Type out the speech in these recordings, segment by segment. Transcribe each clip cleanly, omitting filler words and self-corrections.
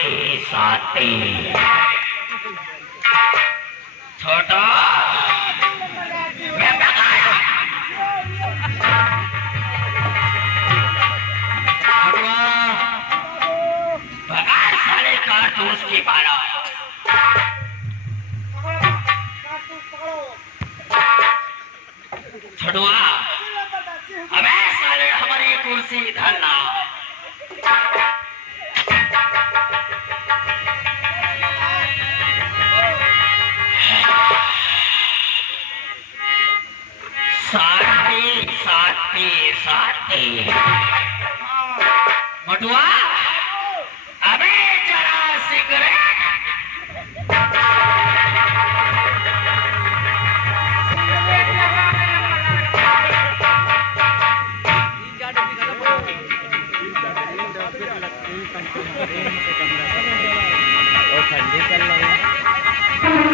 साथी छोटा मैं भगा साले कारतूस की पाला छड़ुआ अबे साले हमारी कुर्सी धरना साथी मटुआ अबे जरा सिगरेट ठंडी चल रही है।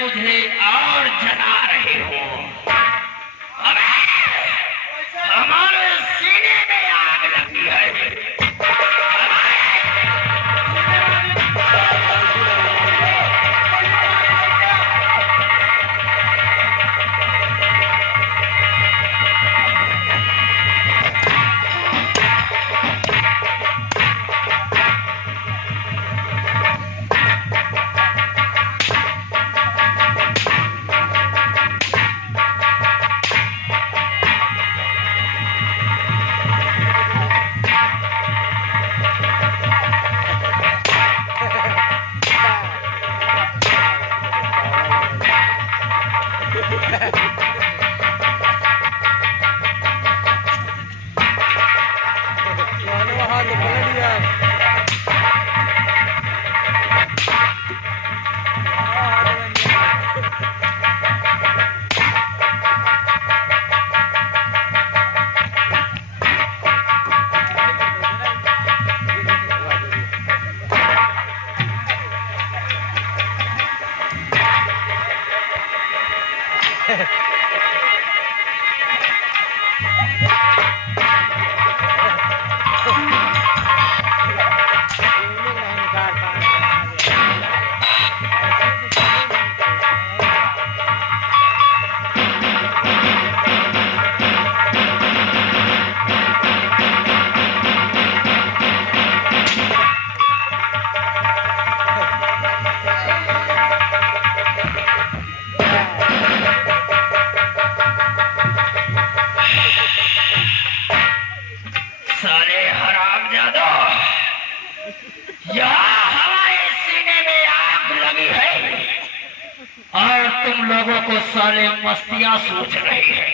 मुझे और जला रहे हो हमारे सीने में आग लगी है तुम लोगों को सारे मस्तियां सोच रही है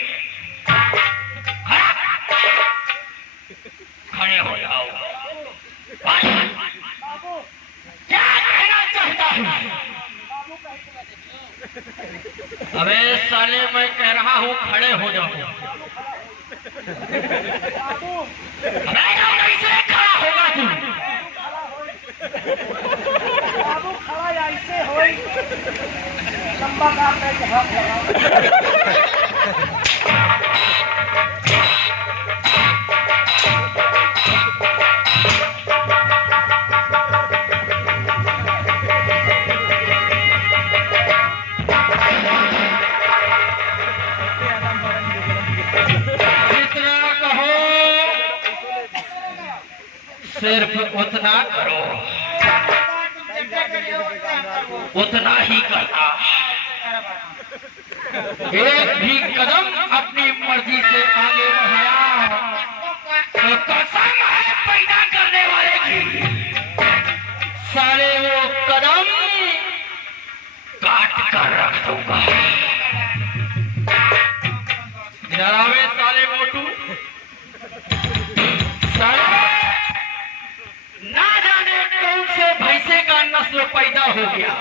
खड़े हो जाओ क्या कहना चाहता हूँ अबे साले मैं कह रहा हूँ खड़े हो जाओ कैसे खड़ा होगा तू बाबू खड़ा ऐसे हो लंबा काम में हाथ लगाओ सिर्फ उतना करो, उतना ही करना। एक भी कदम अपनी मर्जी से आगे बढ़ाया तो कसम है पैदा करने वाले की, सारे वो कदम काट कर रख दूंगा। डरावे साले मोटू, साले ना जाने कौन से भैंसे का नस्ल पैदा हो गया।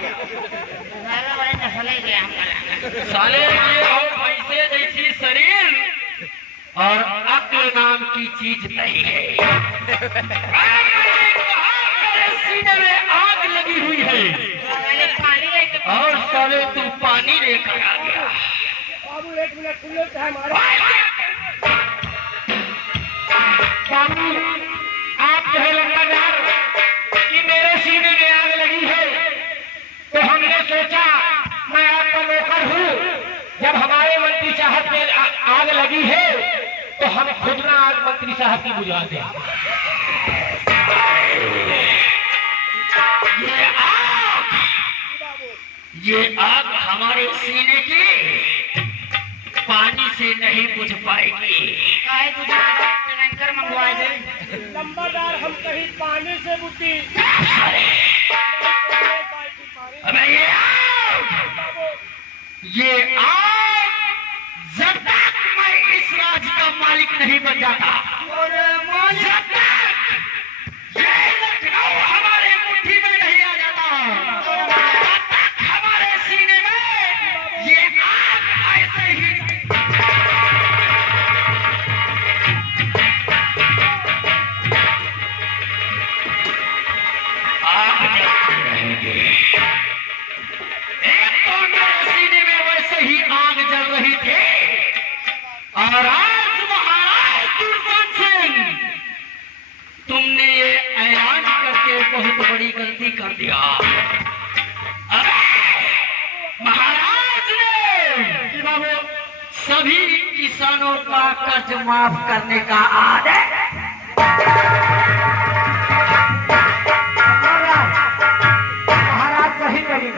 साले ये हो भैंसे जैसी शरीर और अक्ल नाम की चीज नहीं है। मेरे सीने में आग लगी हुई है और साले तू पानी लेकर आ गया। बाबू 1 मिनट सुन लो चाहे हमारा। बाबू आप कहे लंबादार कि मेरे सीने में आग लगी है, तो हमने सोचा मैं आपका नौकर हूँ। जब हमारे मंत्री साहब में आग लगी है तो हम खुद ना आग मंत्री साहब की बुझा दें। ये आग हमारे सीने की पानी से नहीं बुझ पाएगी। लंबादार हम कहीं पानी से बुद्धि। अबे ये आग जब तक मैं इस राज का मालिक नहीं बन जाता, जब तक ये लखनऊ हमारे मुट्ठी में नहीं आ जाता, तब तक हमारे सीने में ये आग ऐसे ही आग जलती रहेगी। एक तो मेरे सीने में वैसे ही आग जल रही थी और आज महाराज दुर्जन सिंह तुमने ये ऐलान करके बहुत बड़ी गलती कर दिया। अरे महाराज ने बाबू सभी किसानों का कर्ज माफ करने का आदेश। महाराज सही करी,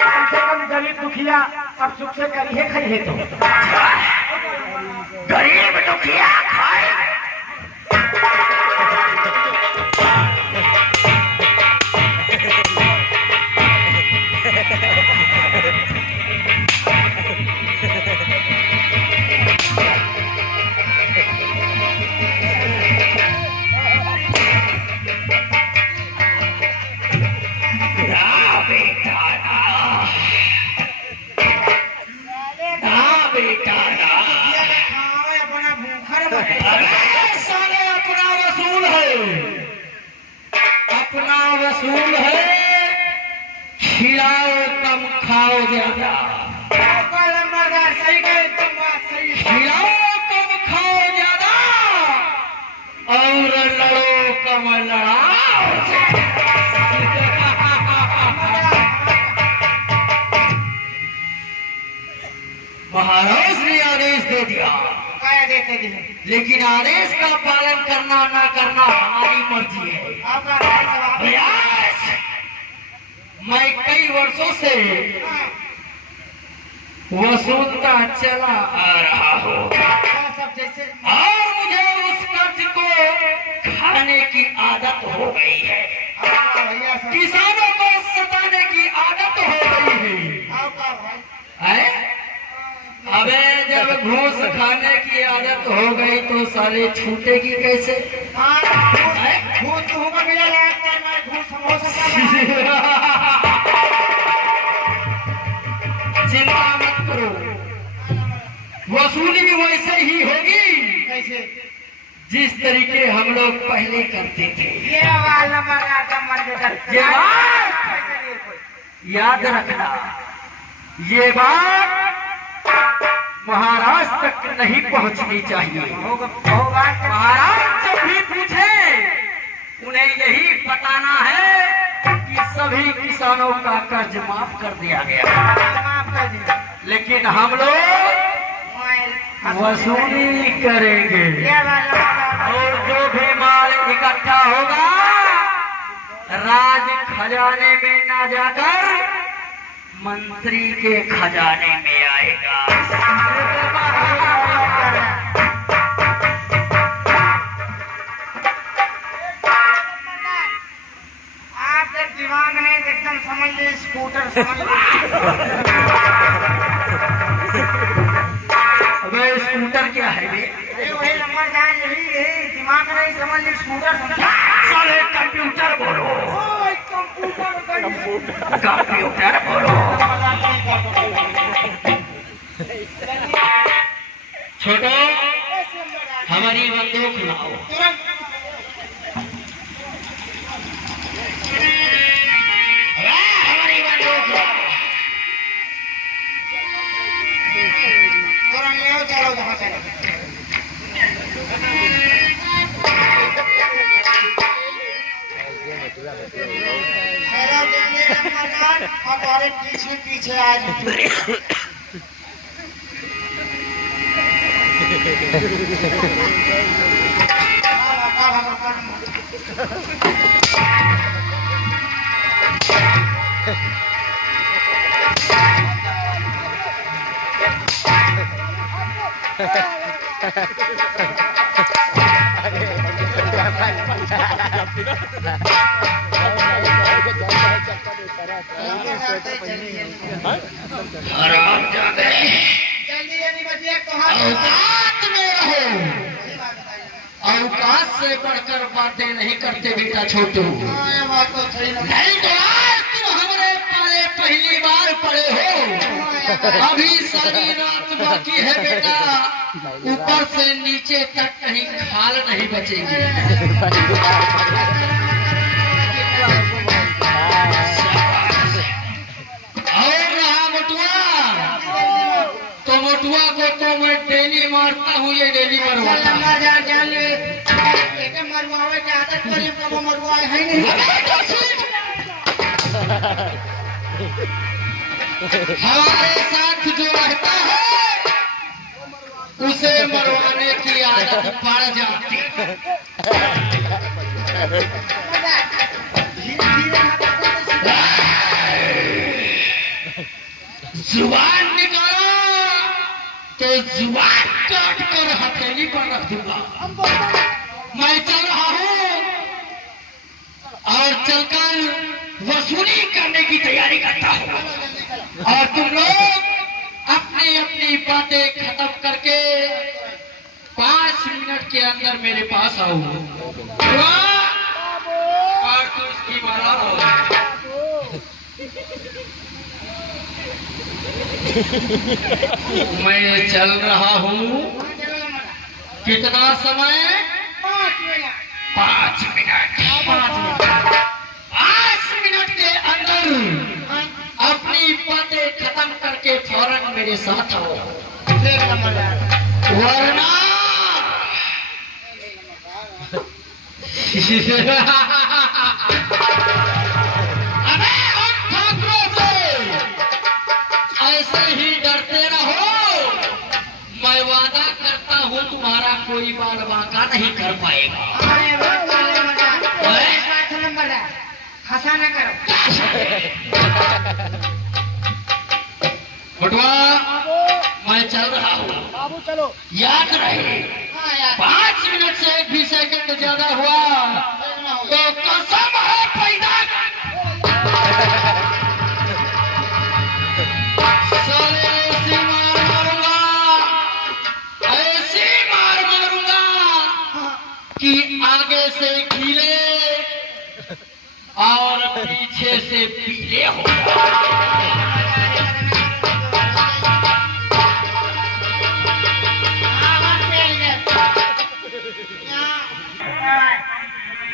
कम से कम गरीब दुखिया अब सुख से करिए खाइए। तो गरीब दुखिया खाए साले अपना वसूल है, अपना वसूल है। खिलाओ कम खाओ ज्यादा, खिलाओ कम खाओ ज्यादा और लड़ो कम लड़ाओ। महाराज ने आदेश दे दिया, लेकिन आदेश का पालन करना ना करना हमारी मर्जी है। प्रयास मैं कई वर्षों से वसूलता चला आ रहा हूँ और मुझे उस कर्ज को खाने की आदत हो गई है। किसानों को सताने की आदत हो गई है। अबे जब घूस खाने की आदत हो गई तो साले छूटेगी कैसे? चिंता मत करो, वसूली भी वैसे ही होगी कैसे जिस तरीके हम लोग पहले करते थे। ये बात याद रखना, ये बात महाराज तक नहीं पहुंचनी चाहिए। महाराज जब भी पूछे उन्हें यही बताना है कि सभी किसानों का कर्ज माफ कर दिया गया, लेकिन हम लोग वसूली करेंगे और जो भी माल इकट्ठा होगा, राज खजाने में ना जाकर मंत्री के खजाने में आएगा। आपके दिमाग में एकदम समझ ली स्कूटर समझ ली। अबे स्कूटर क्या है बे? वही नंबर जान यही है, दिमाग में समझ ली स्कूटर समझ। साले कंप्यूटर बोलो, कंप्यूटर बोलो। छोटो हमारी बंदूक लाओ। हमारी बंदूक लाओ। चलो जहाँ चलो। हमारे पीछे पीछे आ औकात से बढ़कर बातें नहीं करते बेटा छोटू। नहीं तो आज तुम हमारे पाले पहली बार पड़े हो। अभी सारी रात बाकी है बेटा, ऊपर से नीचे तक कहीं खाल नहीं बचेगी। और रहा मोटुआ, तो मोटुआ को तो मैं डेली मारता हूँ, ये डेली मरवाता हूँ। मरवावे की आदत करी कब मरवाए है नहीं। हमारे साथ जो रहता है उसे मरवाने की आदत पड़ जाती है। जुबान निकालो तो जुबान काट कर हथेली पर रख दूंगा। मैं चल रहा हूँ और चलकर वसूली करने की तैयारी करता हूँ, और तुम लोग अपनी अपनी बातें खत्म करके 5 मिनट के अंदर मेरे पास आओ। कारतूस की माला हो। मैं चल रहा हूँ। कितना समय? 5 मिनट। 5 मिनट के अंदर अपनी बातें खत्म करके फौरन मेरे साथ आओ, वरना अबे उन ठाकुरों से ऐसे ही डरते रहो। मैं वादा करता हूँ तुम्हारा कोई बाल बांका नहीं कर पाएगा। हंसा न करो। बटुआ मैं चल रहा हूँ, बाबू चलो। याद रहे 5 मिनट से 1 भी सेकंड ज्यादा हुआ तो कसम है पैदा साले ऐसी मार मारूंगा, ऐसी मार मारूंगा कि आगे से गीले और पीछे से पीले हो।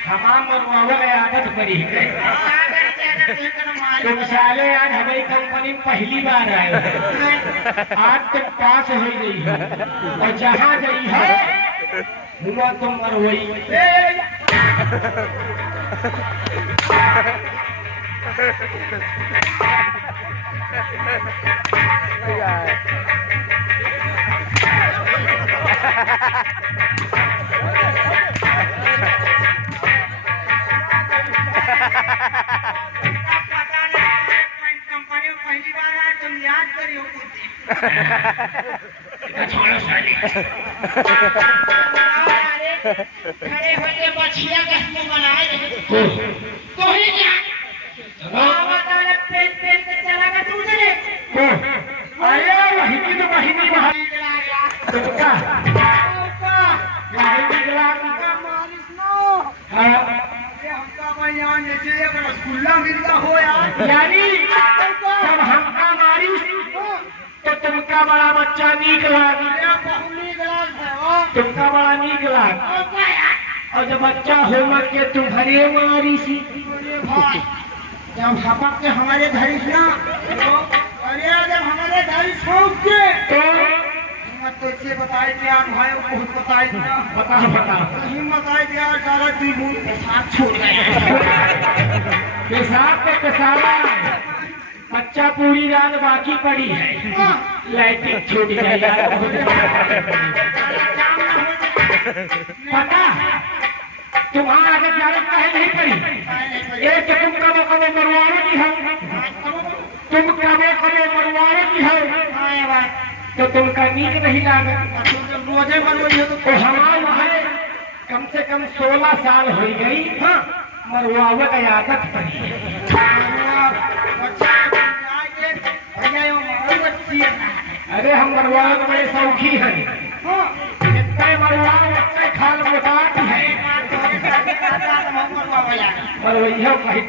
हमाम मरवावे में आदत पड़ी है। तुम साले आज हमारी कंपनी में पहली बार आए हैं। आज तक पास हो गई है और जहाँ गई है हुआ तुम मरवई। कंपनी में पहली बार आए तुम याद करियो छोड़ो साली। खड़े होके बछिया का मुंह बनाए तो ही क्या पेट पेट से चला का दूसरे अरे वही की तो बहिनी वहां तुमका रसगुल्ला मिलता हो यानी जब हमका मारी तो तुमका बड़ा बच्चा नीक लाग तुमका बड़ा नीक लाग और जब बच्चा होमवर्क के तुम्हारे मारी सी जब हपक के हमारे धरिस ना अरे जब हमारे धरिस ठोक के तो इसे बताए दिया भाई बहुत बताए दिया बता हिम्मत आई दिया सारा टीम पेशाब छोड़ गया पेशाब पे पेशाबा बच्चा पूरी रात बाकी पड़ी है लाइटिंग छूट गई पता तुम्हारा अगर जानत कहे नहीं पड़ी एक तुम कबो कबो मरवाओ की हो तुम कबो कबो मरवाओ की हो तो तुमका नीक नहीं लागे रोजे बनवाइए तो हमारे वहाँ कम से कम 16 साल हो गई हाँ मरवावे का आदत पड़ी अरे हम मरवावे के बड़े शौकी हैं जितने मरवाओ उतने खाल मोटाट है मरवैया कहित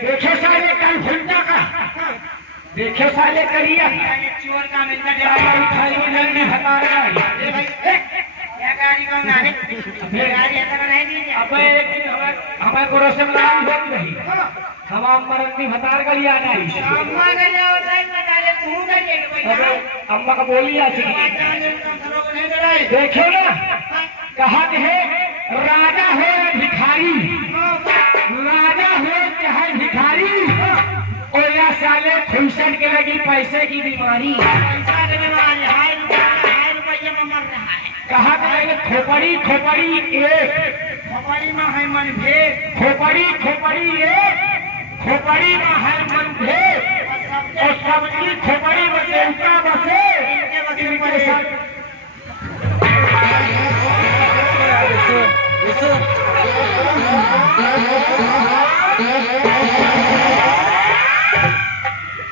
देखे साले कल भुंजा का देखे साले करिया चोर का मिलता खाली जल्दी भगा गाड़ी कौन गाड़ी गाड़ी ऐसा नहीं दी अब एक दिन हमें को रोशन लगा रही हम मरंदी भतार गली आ गई अम्मा गलिया होता है बताले तू गलिए अम्मा का बोली आ चुकी देखो ना कहा है राजा हो भिखारी राजा हो चाहे भिखारी और या साले फुलसन के लगी पैसे की बीमारी पैसा की बीमारी हाय रुपये में मर रहा है कहा कहेंगे खोपड़ी खोपड़ी एक खोपड़ी में है मन भेद खोपड़ी खोपड़ी एक खोपड़ी में है मन भेद और सबकी खोपड़ी में देवता बसे इनके साथ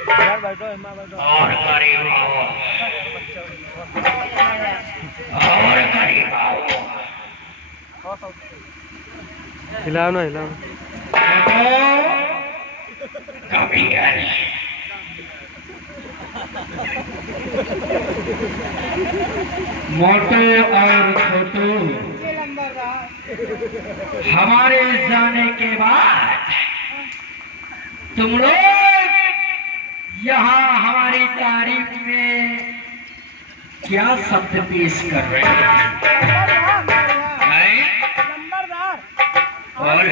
और करीब आओ और करीब आओ हिलाओ ना हिलाओ कभी मोटो और छोटो हमारे जाने के बाद तुम लोग यहाँ हमारी तारीफ में क्या शब्द पेश कर रहे हैं? और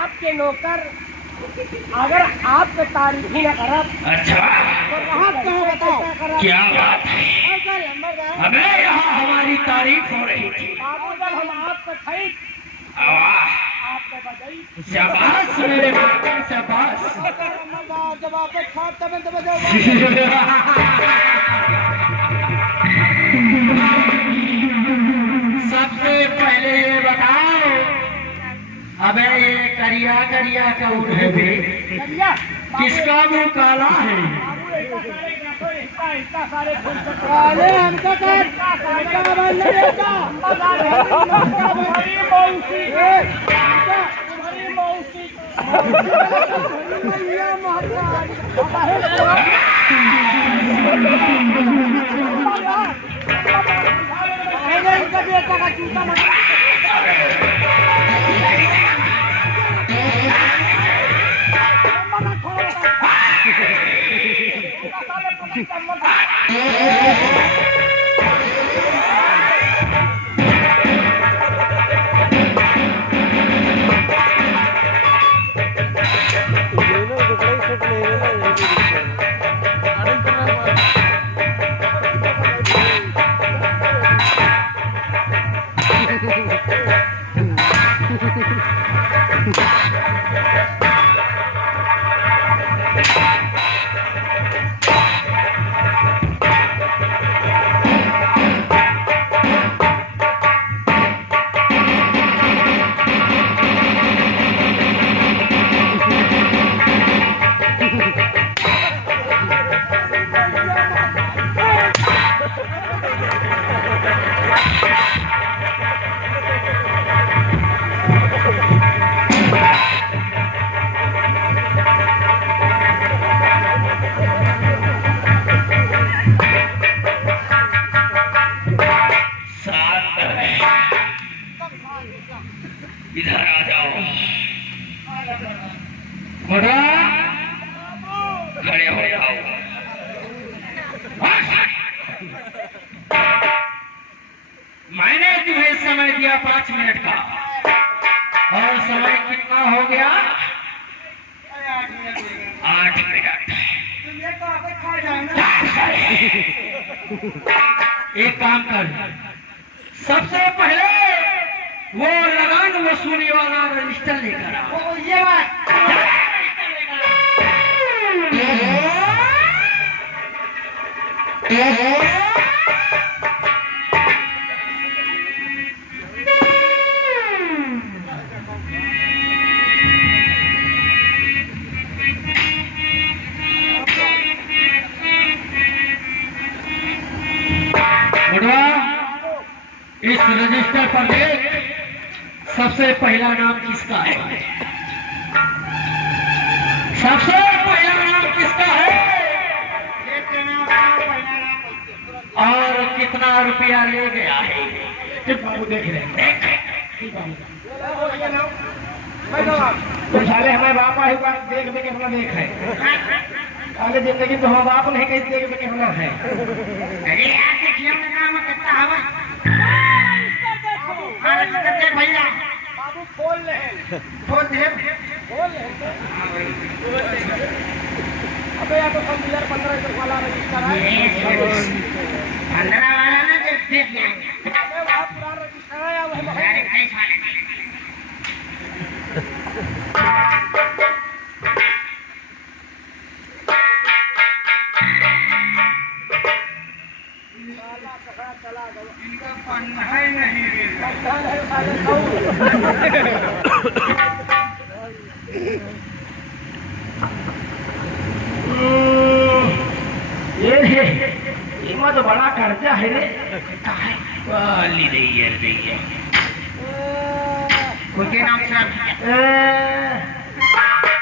आपके नौकर अगर आपको तारीफ ही न करा अच्छा तो आप कहाँ बताओ क्या बात है? हमें यहाँ हमारी तारीफ हो रही थी। हम आपको खरीद वाह आपको बजाई शाबाश मेरे बाबा शाबाश जब आपको खाद तब बजाओ सबसे पहले ये बताओ अबे ये करिया करिया का है बे किसका मुंह काला है? काले हमका कर बड़ा खड़े हो जाओ। मैंने तुम्हें समय दिया 5 मिनट का, और समय कितना हो गया? 8 मिनट। एक काम कर, सबसे पहले वो लगान वसूली वाला रजिस्टर लेकर आओ। ये बात इस रजिस्टर पर देख, सबसे पहला नाम किसका है? सबसे पहला नाम किसका है? और कितना रुपया ले गया है? बाबू देख रहे तुम साले हमारे बाप है, देख देख अपना देख है। साले जिंदगी तो हम बाप नहीं कहीं देख देख अपना है। अरे यार देखिए कितना हवा भैया बाबू खोल ले अबे या तो 15 वाला रजिस्टर है, 15 वाला ना देख अबे वहां पुराना रजिस्टर है वो हमारे 28 वाले। इनका पन्ना है नहीं ये तो बड़ा कर्जा है रे। कोई नाम से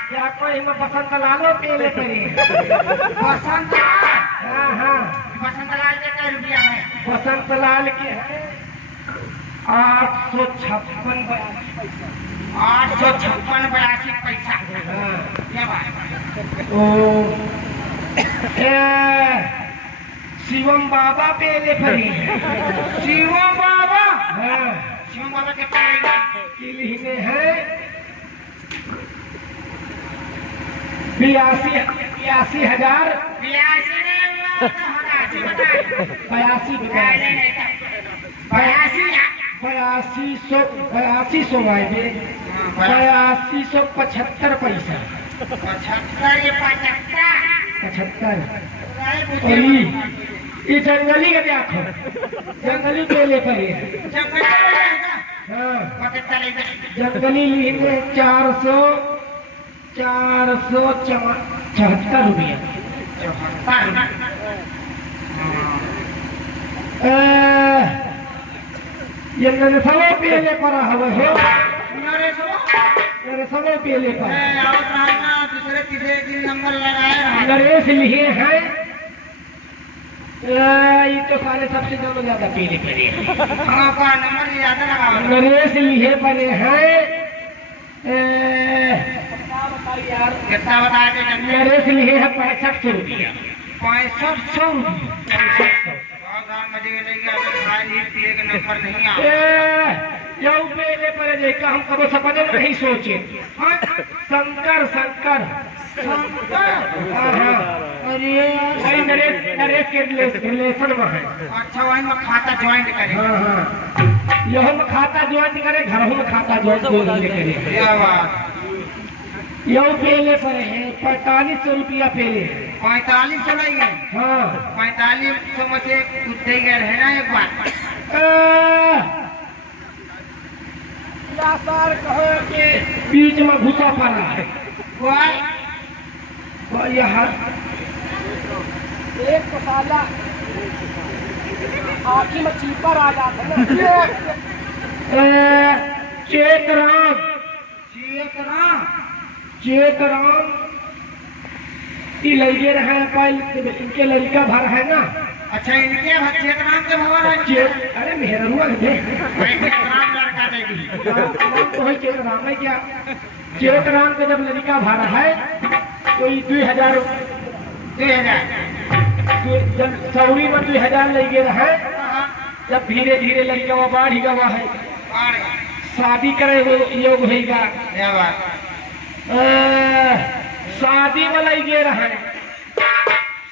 क्या कोई में बसंत लालो पीले करी बसंत हाँ हाँ बसंत लाल के क्या रुपया है? बसंत लाल के है 856 पैसा। क्या बात? शिवम बाबा पे ले पड़ी। शिवम बाबा हाँ शिवम बाबा के किले है 82,000 82,875 पैसा। 75 और ये जंगली का देखो, जंगली केले पर हाँ जंगली लिए 474 रुपया। ये नरेशवा पेले पर हवे हो, नरेशवा पेले पर दूसरे तीसरे नंबर लगाए नरेश लिए हैं। ये तो सारे सबसे ज्यादा पेले पर नंबर ज्यादा लगा नरेश लिए पड़े हैं। कितना बता के नरेश लिए है 6500 रुपया। 6500 नंबर नहीं आ हम कब सपने में नहीं सोचे। शंकर शंकर नरेश के रिलेशन में है। अच्छा वही में खाता ज्वाइंट करे। हाँ हाँ यह में खाता ज्वाइंट करे, घर में खाता ज्वाइंट करे। क्या बात? यह पेले पर है 4500 रुपया पेले। 4500 लगे? हाँ 4500 में से कुछ दे गए है ना एक बार। कहो कि बीच में घुसा पड़ा है यहाँ एक मसाला आखिर में चीपर आ जाता है ना। चेतराम लगे रहे इनके लड़का भर है ना। अच्छा इनके चेतराम के भवन है। अरे मेहरुआ तो चेतराम में क्या चेतराम का जब लड़का भाड़ा है तो 2000 जब सौरी में 2000 लगे रहे जब धीरे धीरे लड़का वो बाढ़ गवा है शादी करे योग होगा शादी में लगे रहे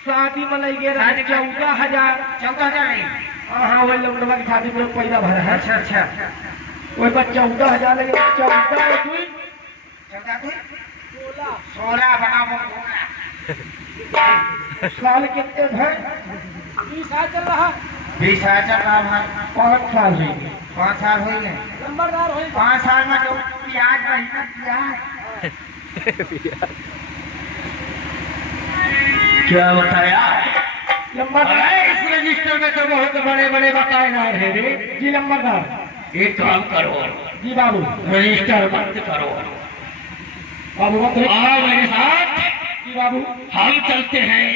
शादी में लगे रहे 14,000 हाँ वही लौटवा की शादी में पैदा भरा है अच्छा वही पर 14,000 लगे 16 बना साल कितने है 20 साल चल रहा 20 साल चल रहा है 5 साल हुई 5 साल हो गए नंबरदार हुई 5 साल में तो प्याज महीना प्याज क्या बताया नंबरदार इस रजिस्टर में तो बहुत बड़े बड़े बताए जा रहे रे जी नंबरदार एक काम करो जी बाबू रजिस्टर बंद करो बाबू आओ मेरे साथ जी बाबू हम चलते हैं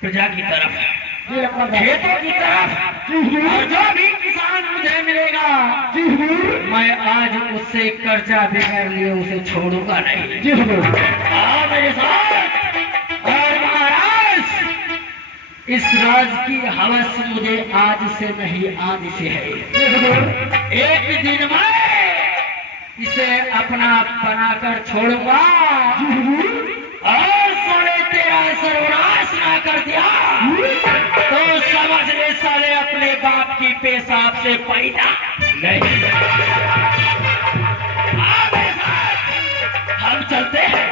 प्रजा की तरफ जी नंबरदार खेतों की तरफ और जो भी किसान मुझे मिलेगा मैं आज उससे कर्जा बेकार लिए उसे छोड़ूंगा नहीं जी हुजूर आओ मेरे साथ और महाराज इस राज की हवस मुझे आज से नहीं आज से है एक दिन में इसे अपना बनाकर छोड़ूंगा और सोने तेरा सर्वनाश ना कर दिया तो समझ ले साले अपने बाप की पेशाब से पैदा नहीं हम चलते हैं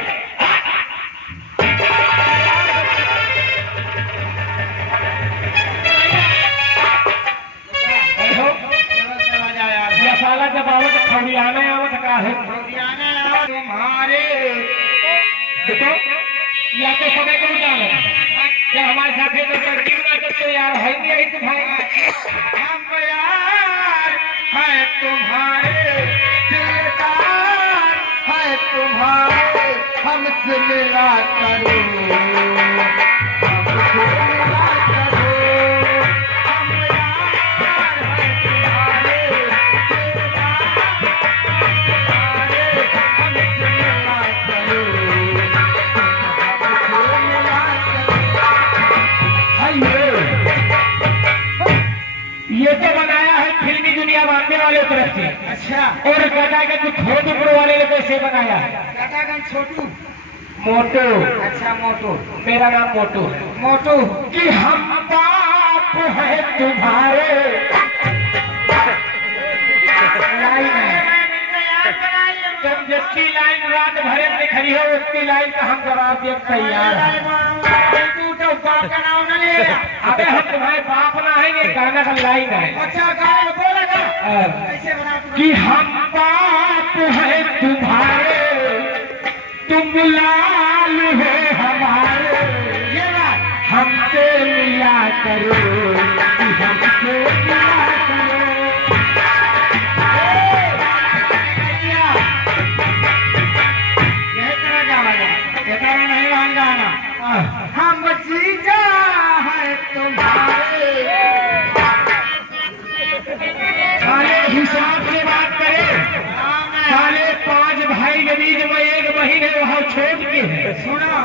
साला जब आवत खड़ियाना आवत का है तुम्हारे देखो या तो समय को जानो जब हमारे साथ है तो लड़की ना तो यार है नहीं यही तो भाई हम यार है तुम्हारे दिलदार है तुम्हारे हमसे मिला करो हमसे मिला करो हम यार है तुम्हारे ये तो बनाया है फिल्मी दुनिया मानने वाले तरफ से अच्छा और गटागंज खोदपुर वाले ने कैसे बनाया है गटागंज छोटू मोटू अच्छा मोटू मेरा नाम मोटू है मोटू कि हम बाप है तुम्हारे लाइन है तुम जितनी लाइन रात भरे में खड़ी हो उतनी लाइन का हम जवाब दे तैयार है तू तो बाप का नाम न ले अबे हम तुम्हारे बाप ना है ये गाना का लाइन है अच्छा गाना बोलेगा कैसे बना कि हम बाप है तुम्हारे तुम लाल हो हमारे ये बात हमसे मिला करो कि हमसे मिला करो यही तरह गाना ये तरह नहीं गाना हम जीजा है तुम्हारे साले हिसाब से बात करें साले 5 भाई के बीच में एक बहन है वहाँ छोड़ के है सुनो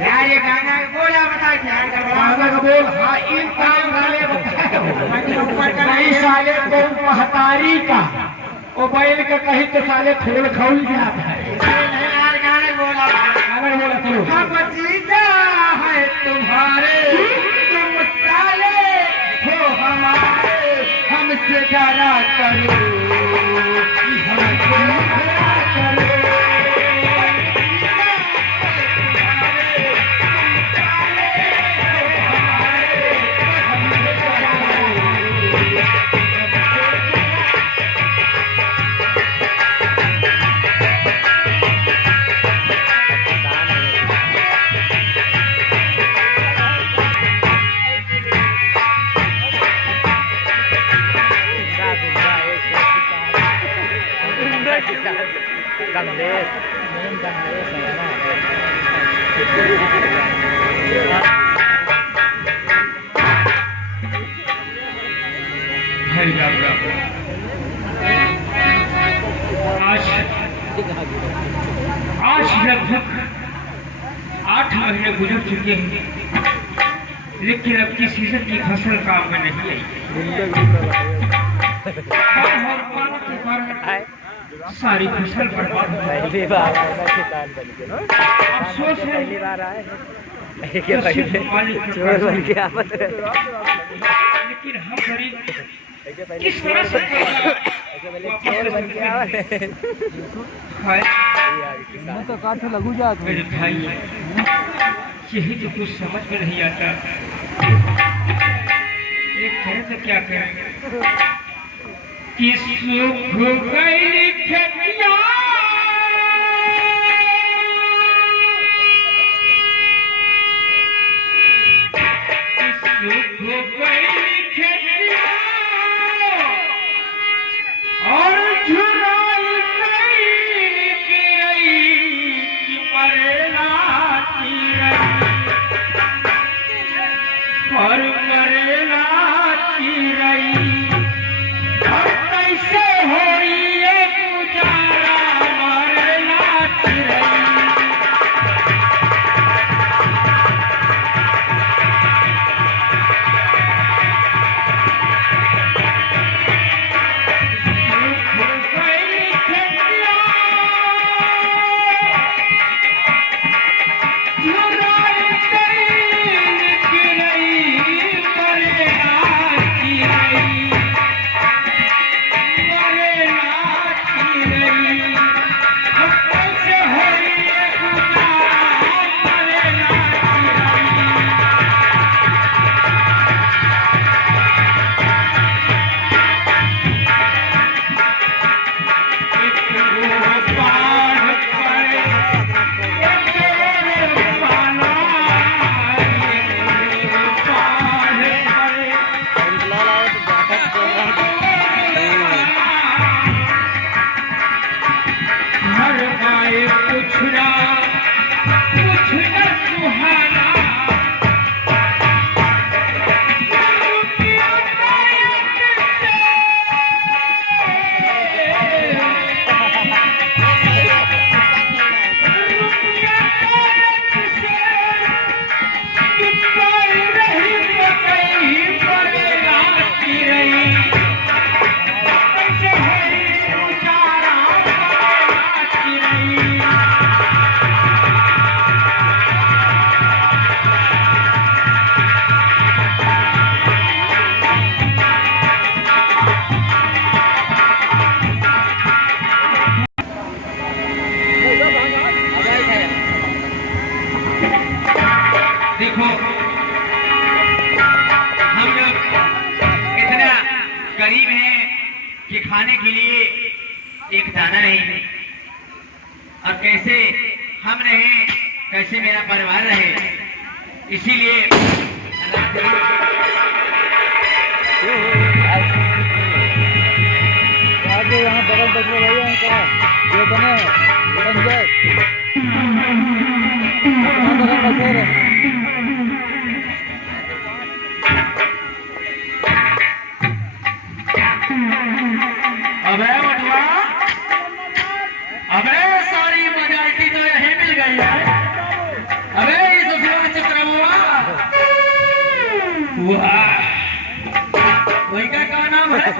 यार ये गाना बोला बता ध्यान कर गाना का बोल हाँ इन काम वाले बताए नहीं साले को महतारी का वो बैल का कहीं तो साले थोड़ खौल जाता है यार गाना बोला गाना बोला चलो हम जीजा है तुम्हारे तुम साले हो हमारे हमसे डरा करो हमसे डरा करो कमलेश खैर जाऊंगा। आज लगभग 8 महीने गुजर चुके हैं, लेकिन अब की सीजन की फसल काम में नहीं आई। सारी फसल बर्बाद हो गई। अफसोस है चोर बन गया, लेकिन हम गरीब किस तरह से चोर बन गया तो काठे लगू जात मेरे भाई, यही तो कुछ समझ में नहीं आता। एक करें तो क्या करें, किस गई खेतिया और झुराई की रही कि मरेला की रही और मरेला की रही। अब कैसे होई ये गुजारा, मरेला की रही। देखो हम लोग इतना गरीब हैं कि खाने के लिए एक दाना नहीं है, और कैसे हम रहे, कैसे मेरा परिवार रहे। इसीलिए यहाँ बगल बगल भैया जो बने अबे बटुआ, अबे सारी मजाल्टी तो यही मिल गई है। अबे इस चक्र वही का नाम है,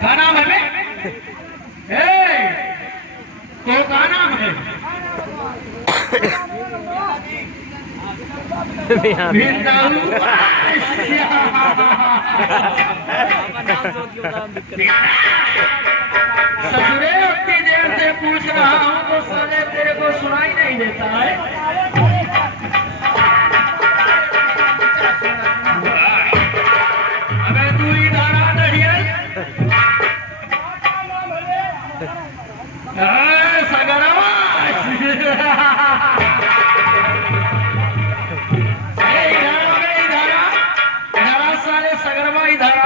क्या नाम है तो का नाम है ससुरे उतनी देर से पूछ रहा हूँ तो साले तेरे को सुनाई नहीं देता है। अबे तू इधर आ नहीं है, सगरवा सगरवा इधर।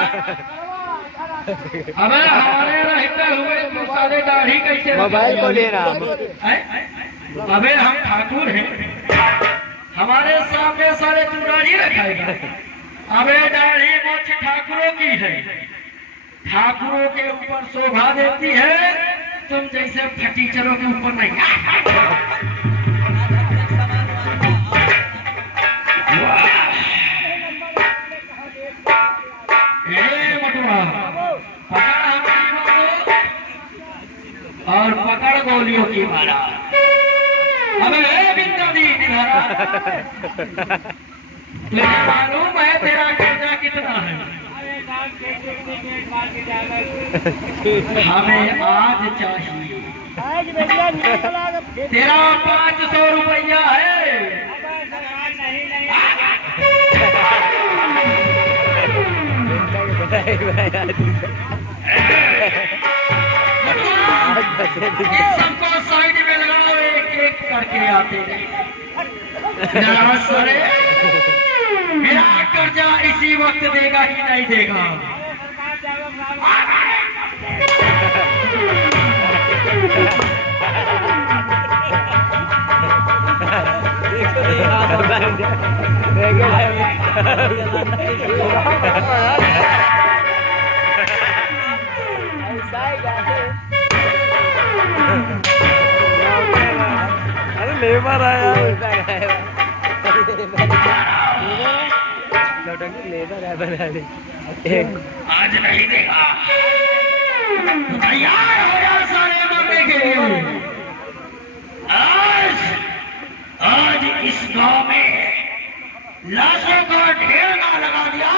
अबे हमारे रहते हुए तू साले दाढ़ी कैसे मोबाइल को ले रहा है? अबे हम ठाकुर हैं, हमारे सामने साले तू दाढ़ी रखाएगा। अबे दाढ़ी मोछ ठाकुरों की है, ठाकुरों के ऊपर शोभा देती है, तुम जैसे फटीचरों के ऊपर नहीं। पकड़ हमारी को और पकड़ गोलियों की मारा। अबे बिंदु दी निधारा, तुझे मालूम है तेरा कर्जा कितना है? हमें आज चाहिए। तेरा 500 रुपया है। सबको साइड में लगाओ, एक एक करके आते सरे। मेरा कर्जा इसी वक्त देगा कि नहीं देगा? अरे लेबर आया लेबर है बना ली। आज नहीं देगा, तैयार हो जा सारे मरने के लिए। आज इस गांव में लाशों का ढेर ना लगा दिया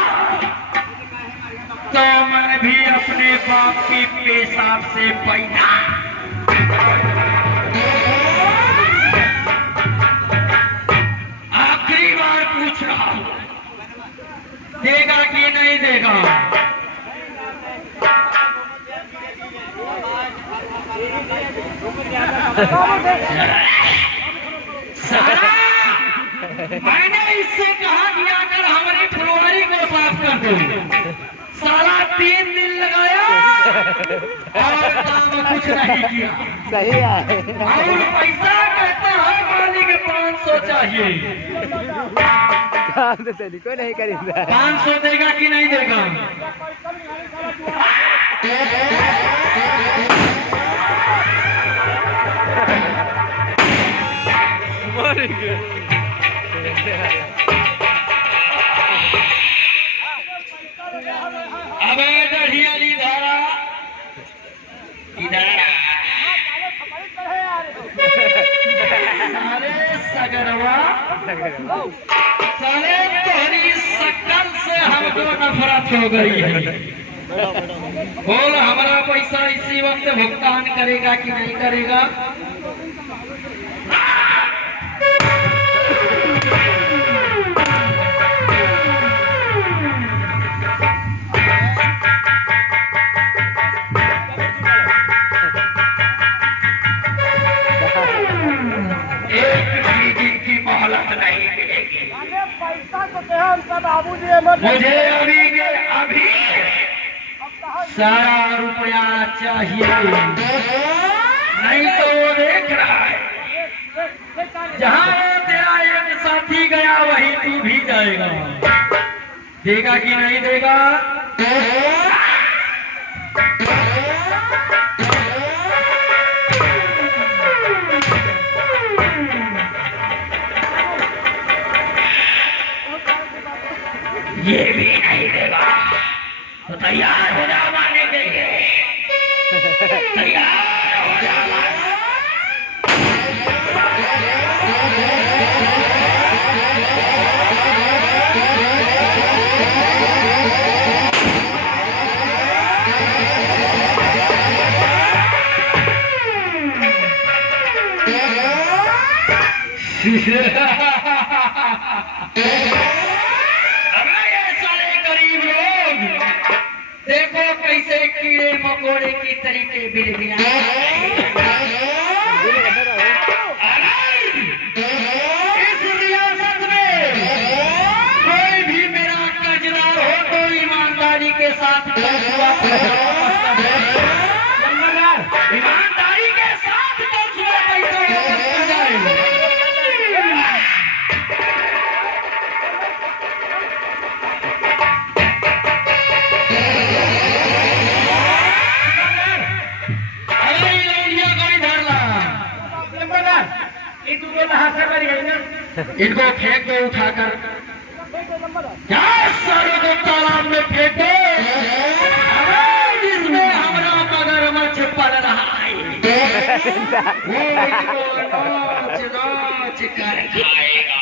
तो मैं भी अपने बाप की पेशाब से पैदा। आखिरी बार पूछ रहा हूं, देगा कि नहीं देगा? मैंने इससे कहा कि आकर हमारी फुलवारी को साफ कर दो। साला 3 दिन लगाया और काम कुछ नहीं किया। सही है। और पैसा कहता है मालिक 500 चाहिए। काम तो तरीको नहीं करेंगे। 500 देगा कि नहीं देगा? अबे दढ़ियाली धारा इधर। अरे सगरवा, साले तोहरी शक्ल से हमको नफरत हो गई है। बोल हमारा पैसा इसी वक्त भुगतान करेगा कि नहीं करेगा? मुझे अभी के अभी सारा रुपया चाहिए, नहीं तो वो देख रहा है जहाँ तेरा एक साथी गया वहीं तू भी जाएगा। देगा कि नहीं देगा? ये भी नहीं देगा तो तैयार हो जा मारने के लिए। तैयार हो जा। देखो कैसे कीड़े मकोड़े की तरीके बिल गया। इस रियासत में कोई भी मेरा कर्जदार हो तो ईमानदारी के साथ ईमानदारी के साथ पैसा जाए। तो नहा से मर गई ना। इनको फेंक दो उठाकर, क्या सारे को तालाब में फेंक दो, जिसमें हमारा मगरमच्छ पल रहा है वो इनको नाच नाच कर खाएगा।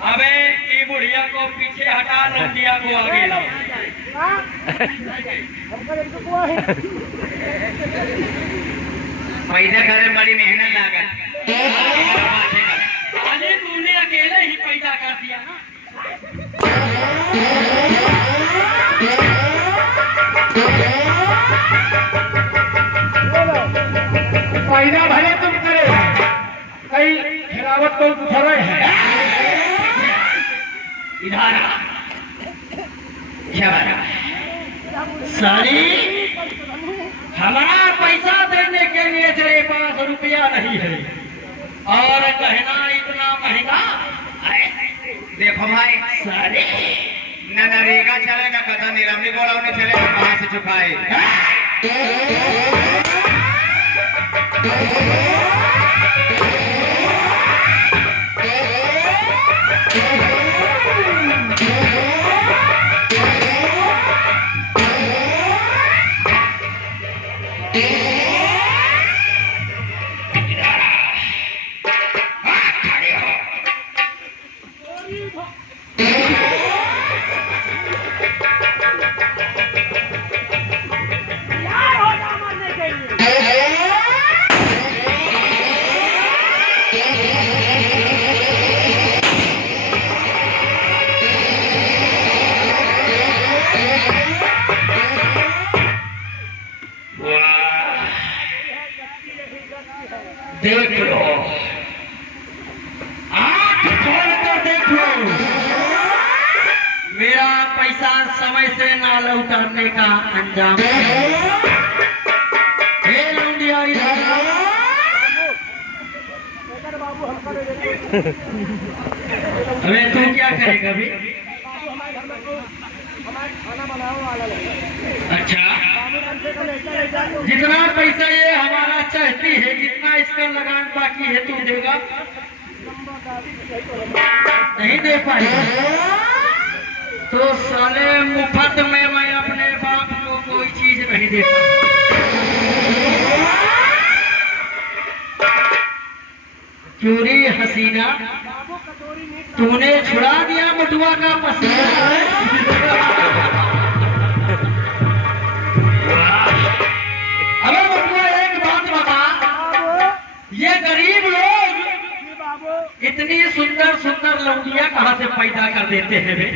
अबे ये बुढ़िया को पीछे हटा, नंदिया को आगे ला। पैदा करे बड़ी मेहनत लागत, तूने अकेले ही पैदा कर दिया ना। पैदा भले तुम करे, कई खिलावत को खड़े है। इधर साली, हमारा पैसा देने के लिए तेरे पास रुपया नहीं है और कहना इतना महंगा। देखो भाई, साली न नरेगा चलेगा, कदा निरमनी बोला उन्हें चलेगा, कहाँ से चुकाए। देख लो, आंख खोल कर देख लो, मेरा पैसा समय से ना लौटाने का अंजाम है। हे लौंडिया, इधर आओ। अबे तू क्या करेगा अभी? अच्छा, जितना पैसा ये हमारा चाहती है, जितना इसका लगान बाकी है, तू देगा? नहीं दे पाएगा तो साले मुफ्त में मैं अपने बाप को कोई चीज नहीं देता। चोरी हसीना, तूने छुड़ा दिया मुटुआ का पसीना। अरे मुटुआ, एक बात बता, ये गरीब लोग इतनी सुंदर सुंदर लौंडिया कहाँ से पैदा कर देते हैं बे?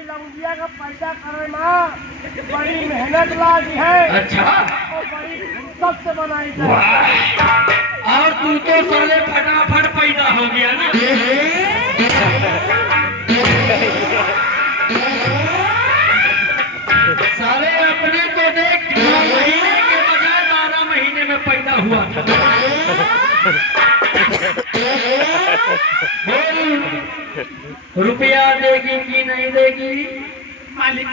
लौंडिया का पैदा करना बड़ी मेहनत लागी है। अच्छा, और बड़ी फुर्सत से बनाई है। और तू तो साले फटाफट पैदा हो गया ना। साले अपने को देख, 9 महीने के बजाय 12 महीने में पैदा हुआ था। बोल, रुपया देगी कि नहीं देगी? मालिक,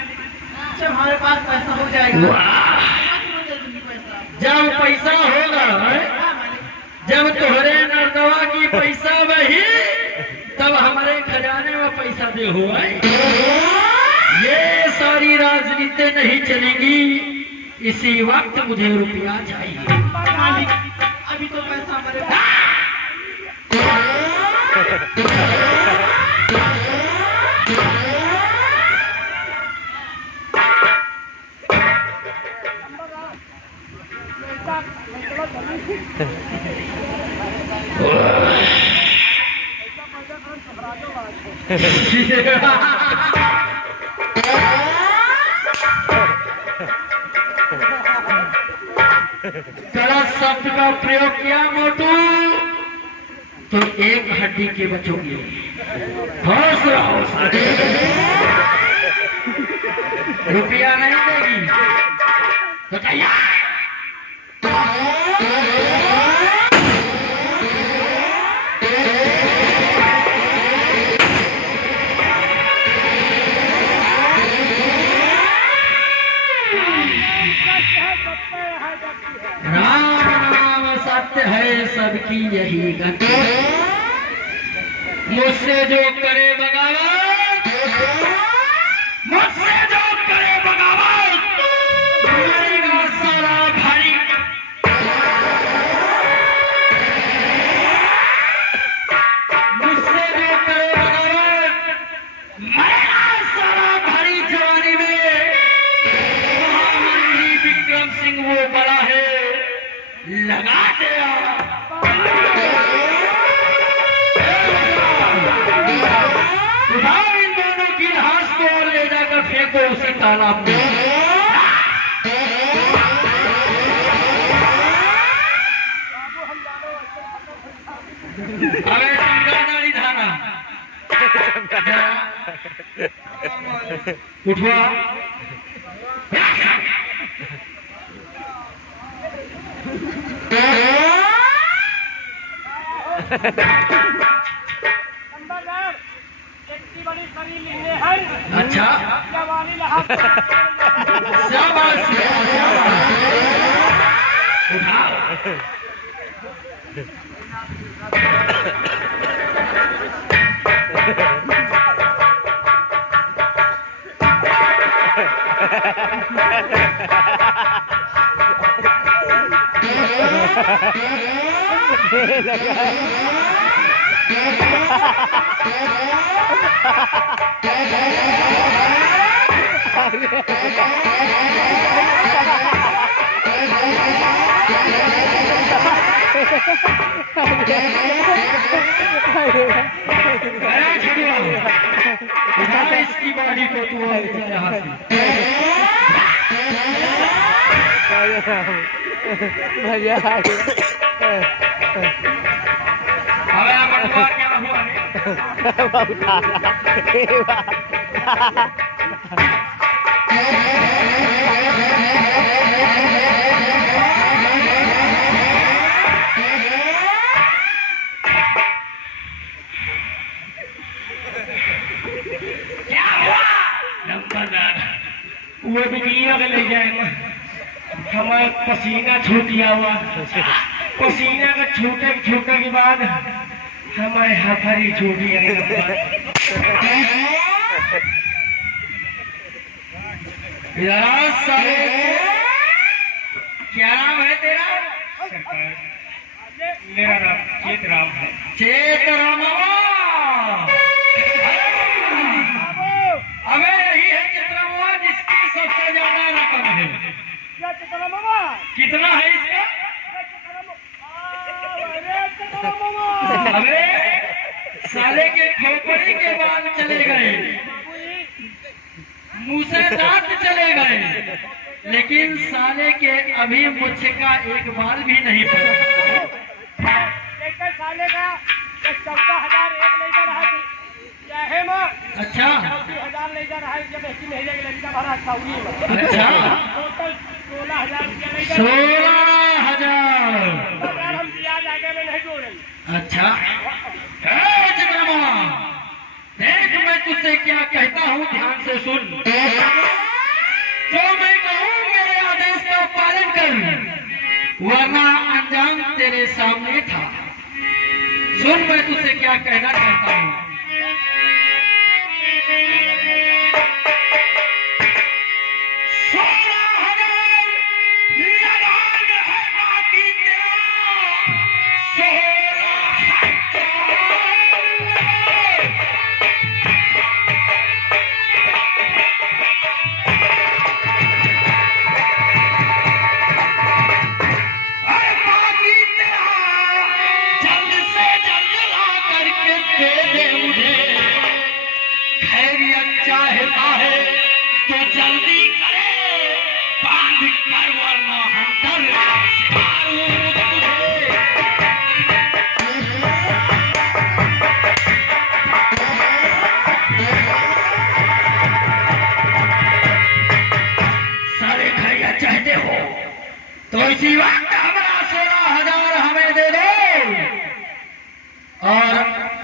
जब हमारे पास पैसा हो जाएगा, जब पैसा होगा, जब तोहरे नरदवा की पैसा वही, तब हमारे खजाने में पैसा दे हुआ। ये सारी राजनीति नहीं चलेगी, इसी वक्त मुझे रुपया चाहिए। मालिक, अभी तो पैसा हमारे पास गलत शब्द का प्रयोग किया मोटू तो एक हड्डी के बचोगे। हौसला हौसला, रुपया नहीं देगी तो तैयार। राम नाम सत्य है सबकी यही गति। मुझसे जो करे बगावत, मुझसे जो करे बगावत, मरेगा सारा भारी। मुझसे जो करे बगावत, मरेगा सारा भारी। जवानी में महामंत्री विक्रम सिंह वो बड़ा है, लगा दिया। उठाओ इन दोनों की लाश को और ले जाकर फेंको उसी तालाब में। अबे चमगादड़ी धारा उठवा। नंबरदार, इतनी बड़ी शरीर लिखने हैं। अच्छा जवानी लहाज शाबाश उठाओ। इसकी बॉडी को तू यहाँ से मजा आ गया। अबे बटवा क्या हुआ है? उठा क्या हुआ? नंबरदार वो बिजलियां के ले जाएगा। हमारा पसीना छूट गया हुआ। पसीना का छूटे के बाद हमारे हथेली छूट गई। क्या नाम है तेरा? मेरा नाम चेतराम है। चेतराम अबे यही है चेतराम जिसकी सबसे ज्यादा रकम है। क्या चक्कर मामा? कितना है इसका? अबे साले के खोपड़ी के बाल चले गए, मुंह से दांत चले गए, लेकिन साले के अभी मुझ का एक बाल भी नहीं पड़ा। एक साले का 14,000 एक ले जा रहा है। क्या है माँ? अच्छा 14,000 ले जा रहा है। जब ऐसी महीने की लड़का भरा चाउरी में। अच्छा टोटल 16,000 रुपया ले जा। 16,000। हम ब्याज आगे में नहीं जोड़ेंगे। अच्छा देख मैं तुझसे क्या कहता हूँ, ध्यान से सुन। जो मैं कहूँ मेरे आदेश का पालन कर, वरना अंजाम तेरे सामने था। सुन मैं तुझसे क्या कहना चाहता हूँ। 16,000 लगान है बाकी तेरा। 16,000 चाहता है तो जल्दी करे, बांध कर वरना हम दरबार से मारूं तुझे। सारे खैया चाहते हो तो इसी वक्त हमारा 16,000 हमें दे दो और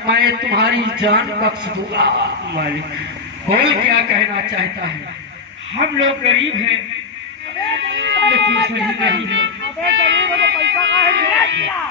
मैं तुम्हारी जान बख्श दूंगा। मालिक कोई क्या कहना चाहता है? हम लोग गरीब हैं लेकिन सही नहीं है। अबे गरीब हो तो पैसा का है दिया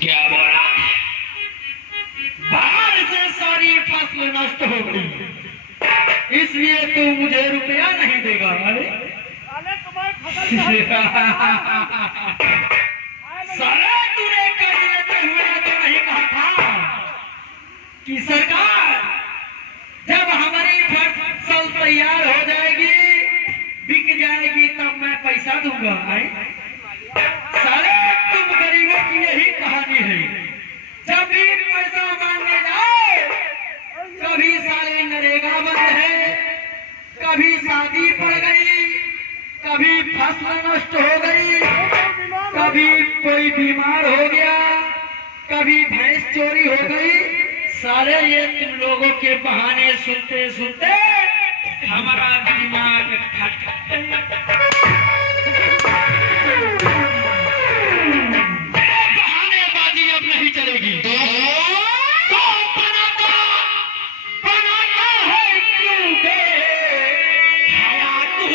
क्या बोला? बाढ़ से सारी फसल नष्ट हो गई, इसलिए तू मुझे रुपया नहीं देगा। अरे साले तुम्हारी फसल साला तूने कर्ज लेते हुए तो नहीं कहा था कि सरकार जब हमारी फसल तैयार हो जाएगी, बिक जाएगी, तब मैं पैसा दूंगा। साले तुम गरीबों की यही कहानी है, जब भी पैसा मांगने जाओ कभी साले नरेगा बंद है, कभी शादी पड़ गई, कभी फसल नष्ट हो गई, कभी कोई बीमार हो गया, कभी भैंस चोरी हो गई। सारे ये तुम लोगों के बहाने सुनते सुनते हमारा दिमाग बहानेबाजी अब नहीं चलेगी। तो बनाता है क्यों बे हया तू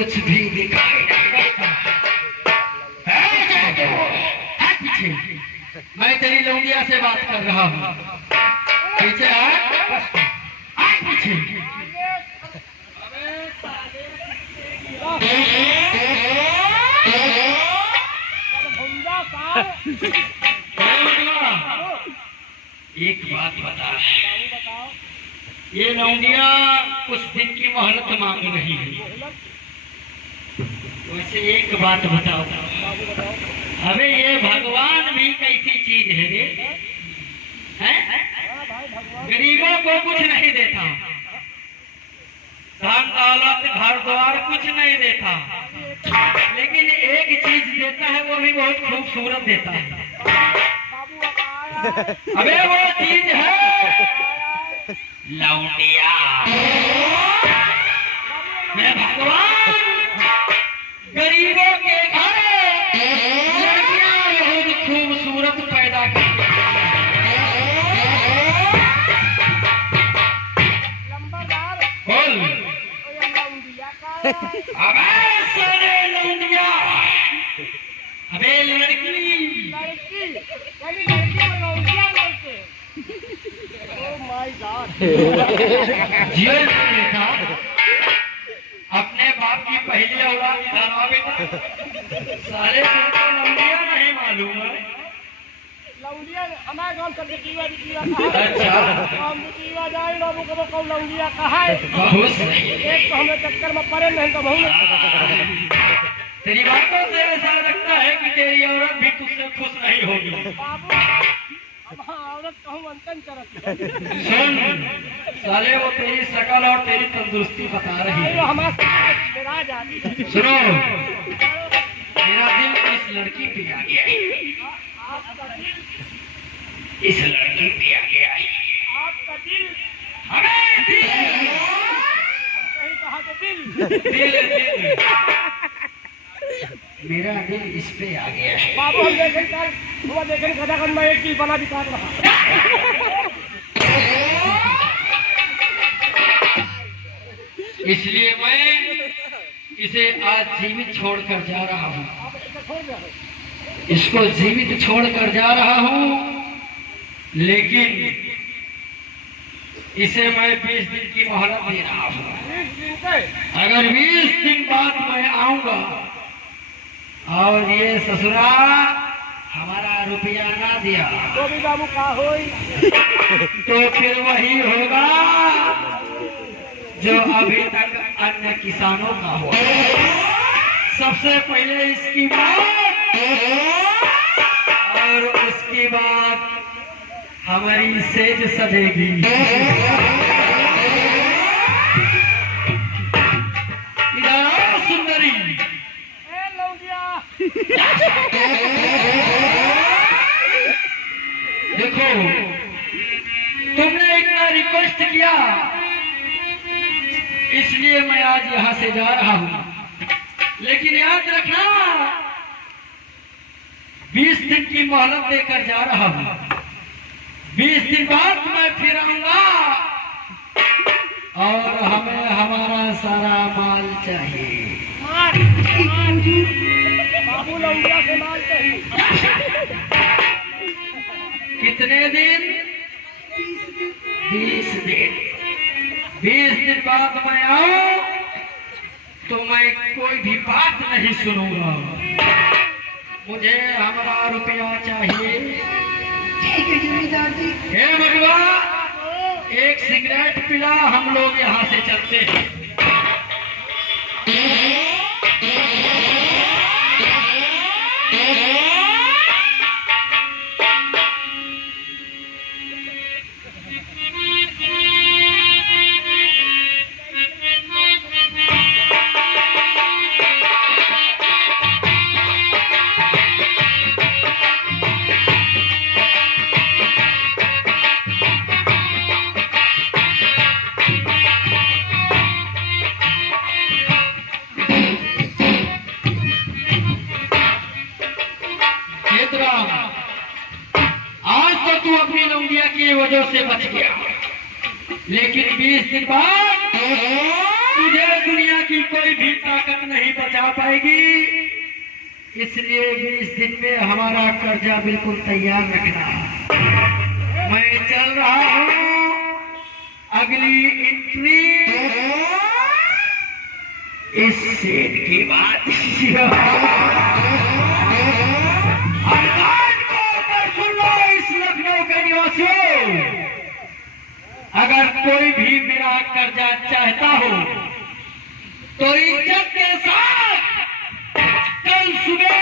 कुछ भी दिखाई नहीं देता है। हट पीछे, मैं तेरी लौंडिया से बात कर रहा हूँ। पीछे हट पीछे। एक बात बता, ये लौंडिया कुछ दिन की मोहलत मांग रही है। वैसे एक बात बताओ, अबे ये भगवान भी कैसी चीज है रे? हैं? गरीबों को कुछ नहीं देता, धन दौलत घर द्वार कुछ नहीं देता, लेकिन एक चीज देता है, वो भी बहुत खूबसूरत देता है। अबे वो चीज है लौंडिया। मेरे भगवान गरीबों के घर लड़कियां बहुत खूबसूरत पैदा करती बोल। अबे सोने लौंडिया, अबे लड़की जेल में था, अपने बाप की पहली औलाद धनवा बेटा, सारे तुमको लौंडिया नहीं मालूम है। लौंडिया हमारे गांव का बिटीवा अच्छा। हम बिटीवा जाए बाबू को लौंडिया कहा है। बहुत सही। एक तो हमें चक्कर में पड़े नहीं तो बहुत तेरी बातों से ऐसा लगता है कि तेरी औरत भी तुझसे खुश नहीं होगी। बाबू अब औरत कहूँ अंतन चरत सुन साले, वो तेरी शकल और तेरी तंदुरुस्ती बता रही है। हमारा जाती सुनो, मेरा दिल इस लड़की पे आ गया है, इस लड़की पे आ गया है। आपका दिल हमें दिल कहीं कहा तो दिल दिल मेरा दिल इस पे आ गया है। बाबू हम देखें कल हुआ देखें खदाखंड में एक चीज बना दिखा रहा। इसलिए मैं इसे आज जीवित छोड़कर जा रहा हूँ, आप इसे छोड़ रहे इसको जीवित छोड़कर जा रहा हूँ, लेकिन इसे मैं 20 दिन की मोहलत दे रहा हूँ। 20 दिन से अगर 20 दिन बाद मैं आऊंगा और ये ससुरा हमारा रुपया ना दिया तो भी बाबू का होई तो फिर वही होगा जो अभी तक अन्य किसानों का हुआ। सबसे पहले इसकी बात और उसकी बाद हमारी सेज सजेगी। इधर आओ सुंदरी। ए लौंडिया देखो, तुमने इतना रिक्वेस्ट किया, इसलिए मैं आज यहाँ से जा रहा हूँ, लेकिन याद रखना 20 दिन की मोहलत देकर जा रहा हूँ। 20 दिन बाद मैं फिर आऊंगा और हमें हमारा सारा माल चाहिए। मार बाबू लौंडिया से माल चाहिए। कितने दिन? 20 दिन। 20 दिन बाद मैं आऊं तो मैं कोई भी बात नहीं सुनूंगा, मुझे हमारा रुपया चाहिए। ठीक है जमींदार जी। हे भगवान, एक सिगरेट पिला, हम लोग यहाँ से चलते हैं। आज तो तू अपनी लौंडिया की वजह से बच गया, लेकिन 20 दिन बाद तुझे दुनिया की कोई भी ताकत नहीं बचा पाएगी। इसलिए 20 दिन में हमारा कर्जा बिल्कुल तैयार रखना। मैं चल रहा हूँ, अगली एंट्री इस सेट की बात। सुन लो इस लखनऊ के निवासियों, अगर कोई भी मेरा कर्जा चाहता हो तो इज्जत के साथ कल सुबह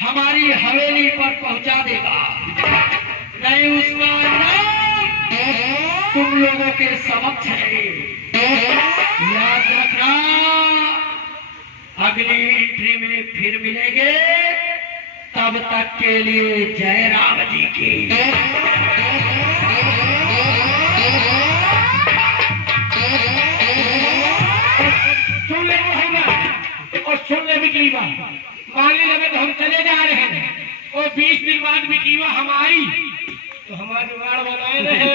हमारी हवेली पर पहुंचा देगा। नहीं उसका नाम तुम लोगों के समक्ष है। याद रखना, अगली एंट्री में फिर मिलेंगे। तब तक के लिए जय राम जी की। सुन ले मोहम्मद और सुन ले बिकीवा, माने लगे तो हम चले जा रहे हैं और 20 दिन बाद बिकीवा हम आई तो हमारा जुगाड़ बनाए रहे।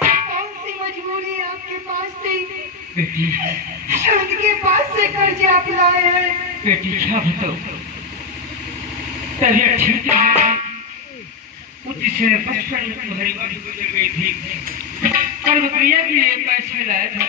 कौन सी मजबूरी आपके पास थी? बेटी उनके पास से कर्जे आप लाए हैं। बेटी क्या बताओ, तबीयत ठीक है, उसी से बचपन में तुम्हारी बड़ी गुजर गई थी। कर्म क्रिया के लिए पैसे लाए थे,